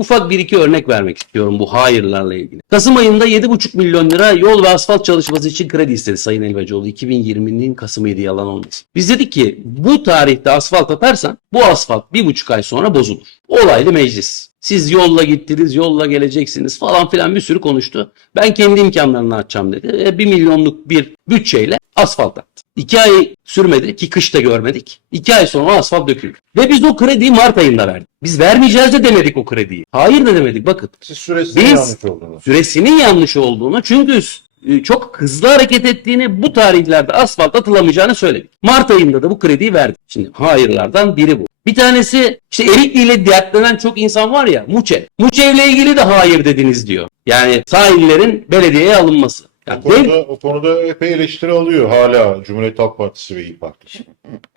ufak bir iki örnek vermek istiyorum bu hayırlarla ilgili. Kasım ayında 7,5 milyon lira yol ve asfalt çalışması için kredi istedi Sayın Elbacıoğlu. 2020'nin Kasım'ıydı yalan olmasın. Biz dedik ki bu tarihte asfalt atarsan bu asfalt bir buçuk ay sonra bozulur. Olaylı meclis. Siz yolla gittiniz, yolla geleceksiniz falan filan bir sürü konuştu. Ben kendi imkanlarını açacağım dedi. E, bir milyonluk bir bütçeyle asfalt attı. İki ay sürmedi ki kışta görmedik. İki ay sonra asfalt döküldü. Ve biz o krediyi Mart ayında verdik. Biz vermeyeceğiz de demedik o krediyi. Hayır da demedik bakın. Siz süresinin Biz- yanlış olduğunu. Süresinin yanlış olduğunu çünkü e, çok hızlı hareket ettiğini bu tarihlerde asfalt atılamayacağını söyledik. Mart ayında da bu krediyi verdik. Şimdi hayırlardan biri bu. Bir tanesi işte Erikli ile dertlenen çok insan var ya Muçev. Muçev'le ilgili de hayır dediniz diyor. Yani sahillerin belediyeye alınması. O Yani dev- konuda, o konuda epey eleştiri alıyor hala Cumhuriyet Halk Partisi ve İYİ Parti.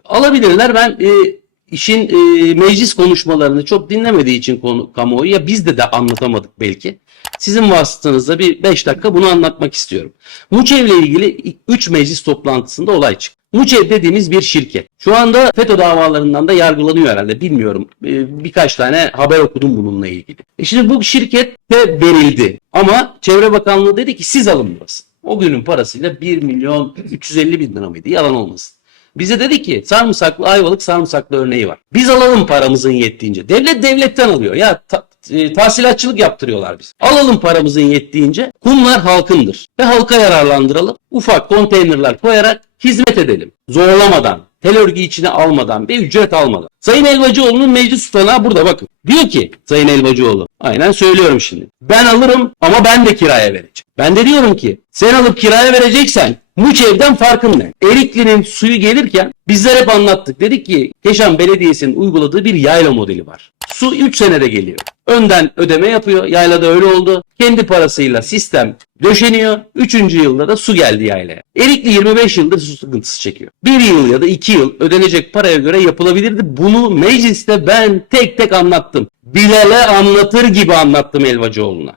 alabilirler. Ben e, işin e, meclis konuşmalarını çok dinlemediği için konu, kamuoyu ya biz de de anlatamadık belki. Sizin vasıtanızda bir 5 dakika bunu anlatmak istiyorum. Muçev ile ilgili 3 meclis toplantısında olay çıktı. Muçev dediğimiz bir şirket. Şu anda FETÖ davalarından da yargılanıyor herhalde bilmiyorum. E, birkaç tane haber okudum bununla ilgili. E şimdi bu şirket de verildi. Ama Çevre Bakanlığı dedi ki siz alın burası. O günün parasıyla 1 milyon 350 bin lira mıydı? Yalan olmasın. Bize dedi ki sarımsaklı ayvalık sarımsaklı örneği var. Biz alalım paramızın yettiğince. Devlet devletten alıyor. Ya ta- e, tahsilatçılık yaptırıyorlar biz. Alalım paramızın yettiğince. Kumlar halkındır. Ve halka yararlandıralım. Ufak konteynerler koyarak hizmet edelim. Zorlamadan, tel örgü içine almadan ve ücret almadan. Sayın Elbacıoğlu'nun meclis tutanağı burada bakın. Diyor ki Sayın Elbacıoğlu, aynen söylüyorum şimdi. Ben alırım ama ben de kiraya vereceğim. Ben de diyorum ki sen alıp kiraya vereceksen Muçev'den farkın ne? Erikli'nin suyu gelirken bizler hep anlattık. Dedik ki Keşan Belediyesi'nin uyguladığı bir yayla modeli var. Su 3 senede geliyor. Önden ödeme yapıyor. Yaylada öyle oldu. Kendi parasıyla sistem döşeniyor. 3. yılda da su geldi yaylaya. Erikli 25 yıldır su sıkıntısı çekiyor. 1 yıl ya da 2 yıl ödenecek paraya göre yapılabilirdi. Bunu mecliste ben tek tek anlattım. Bilal'e anlatır gibi anlattım Elvacıoğlu'na.